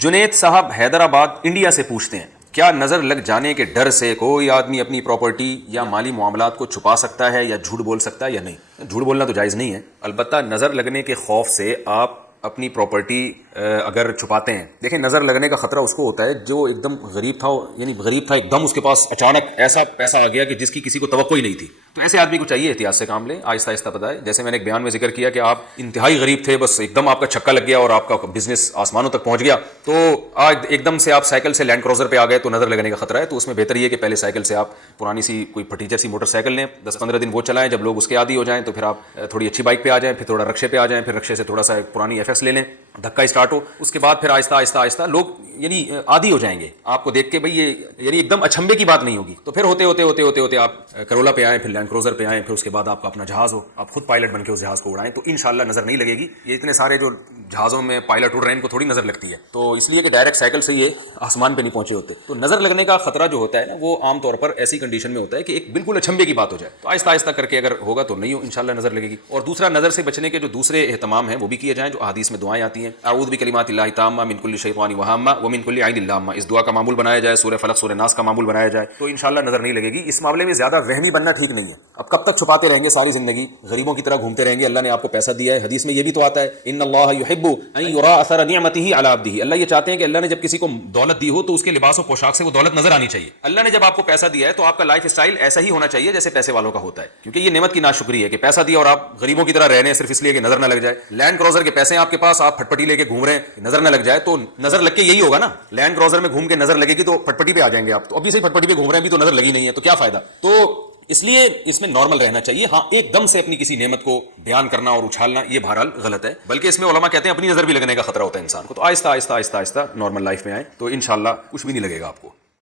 جنید صاحب حیدرآباد انڈیا سے پوچھتے ہیں، کیا نظر لگ جانے کے ڈر سے کوئی آدمی اپنی پراپرٹی یا مالی معاملات کو چھپا سکتا ہے یا جھوٹ بول سکتا ہے یا نہیں؟ جھوٹ بولنا تو جائز نہیں ہے، البتہ نظر لگنے کے خوف سے آپ اپنی پراپرٹی اگر چھپاتے ہیں، دیکھیں نظر لگنے کا خطرہ اس کو ہوتا ہے جو ایک دم غریب تھا، یعنی غریب تھا ایک دم، اس کے پاس اچانک ایسا پیسہ آ گیا کہ جس کی کسی کو توقع ہی نہیں تھی، تو ایسے آدمی کو چاہیے احتیاط سے کام لیں، آہستہ آہستہ بتائے۔ جیسے میں نے ایک بیان میں ذکر کیا کہ آپ انتہائی غریب تھے، بس ایک دم آپ کا چھکا لگ گیا اور آپ کا بزنس آسمانوں تک پہنچ گیا، تو آج ایک دم سے آپ سائیکل سے لینڈ کروزر پہ آ گئے تو نظر لگنے کا خطرہ ہے، تو اس میں بہتر یہ کہ پہلے سائیکل سے آپ پرانی سی کوئی پھٹیچر سی موٹر سائیکل لیں، 10-15 دن وہ چلائیں، جب لوگ اس کے عادی ہو جائیں تو پھر آپ تھوڑی اچھی بائک پہ آ جائیں، پھر تھوڑا رکشے پہ آ جائیں، پھر رکشے سے تھوڑا سا پرانی ایف ایس لے لیں، دھکا اسٹارٹ ہو، اس کے بعد پھر آہستہ آہستہ آہستہ لوگ یعنی عادی ہو جائیں گے آپ کو دیکھ کے، بھئی یہ یعنی ایک دم اچھمبے کی بات نہیں ہوگی، تو پھر ہوتے ہوتے ہوتے ہوتے ہوتے آپ کرولا پہ آئیں، پھر لینڈ کروزر پہ آئیں، پھر اس کے بعد آپ کا اپنا جہاز ہو، آپ خود پائلٹ بن کے اس جہاز کو اڑائیں، تو انشاءاللہ نظر نہیں لگے گی۔ یہ اتنے سارے جو جہازوں میں پائلٹ اڑ رہے ہیں ان کو تھوڑی نظر لگتی ہے، تو اس لیے کہ ڈائریکٹ سائیکل سے یہ آسمان پہ نہیں پہنچے ہوتے، تو نظر لگنے کا خطرہ جو ہوتا ہے نا وہ عام طور پر ایسی کنڈیشن میں ہوتا ہے کہ ایک بالکل اچھمبے کی بات ہو جائے، تو آہستہ آہستہ کر کے اگر ہوگا تو نہیں ہو انشاءاللہ نظر لگے گی۔ اور دوسرا، نظر سے بچنے کے جو دوسرے اہتمام ہیں وہ بھی کیے جائیں، جو احادیث میں دعائیں آتی ہیں، اعوذ بکلمات اللہ التامہ من کل شیطان وہامہ ومن کل عین لامہ، اس دعا کا معمول بنایا جائے، سورہ فلق سورہ ناس کا معمول بنایا جائے تو انشاءاللہ نظر نہیں لگے گی۔ اس معاملے میں زیادہ وہمی بننا ٹھیک نہیں ہے، اب کب تک چھپاتے رہیں گے ساری زندگی، غریبوں کی طرح گھومتے رہیں گے؟ اللہ نے آپ کو پیسہ دیا ہے، حدیث میں یہ بھی تو آتا ہے ان اللہ یحب ان یری اثر نعمتہ علی عبدہ، اللہ یہ چاہتے ہیں کہ اللہ نے جب کسی کو دولت دی ہو تو اس کے لباس و پوشاک سے وہ دولت نظر آنی چاہیے۔ اللہ نے جب آپ کو پیسہ دیا ہے تو آپ کا لائف اسٹائل ایسا ہی ہونا چاہیے جیسے پیسے والوں کا ہوتا ہے، کیونکہ یہ نعمت کی ناشکری ہے کہ پیسہ دیا اور آپ غریبوں کی طرح رہ رہے ہیں صرف اس لیے کہ نظر نہ لگ جائے۔ لینڈ کروزر کے پیسے ہیں آپ کے پاس، آپ پھٹپٹی لے کے گھوم رہے ہیں، نظر نہ لگ جائے تو نظر لگ کے یہی ہوگا نا، لینڈ کروزر میں گھوم کے نظر لگے گی تو پھٹپٹی پہ آ جائیں گے آپ، تو ابھی سے پھٹپٹی پہ گھوم رہے ہیں، ابھی تو نظر لگی نہیں ہے تو کیا فائدہ؟ تو اس لیے اس میں نارمل رہنا چاہیے۔ ہاں ایک دم سے اپنی کسی نعمت کو بیان کرنا اور اچھالنا یہ بہرحال غلط ہے، بلکہ اس میں علماء کہتے ہیں اپنی نظر بھی لگنے کا خطرہ ہوتا ہے انسان کو، تو آہستہ آہستہ آہستہ آہستہ نارمل لائف میں آئیں تو انشاءاللہ کچھ بھی نہیں لگے گا آپ کو۔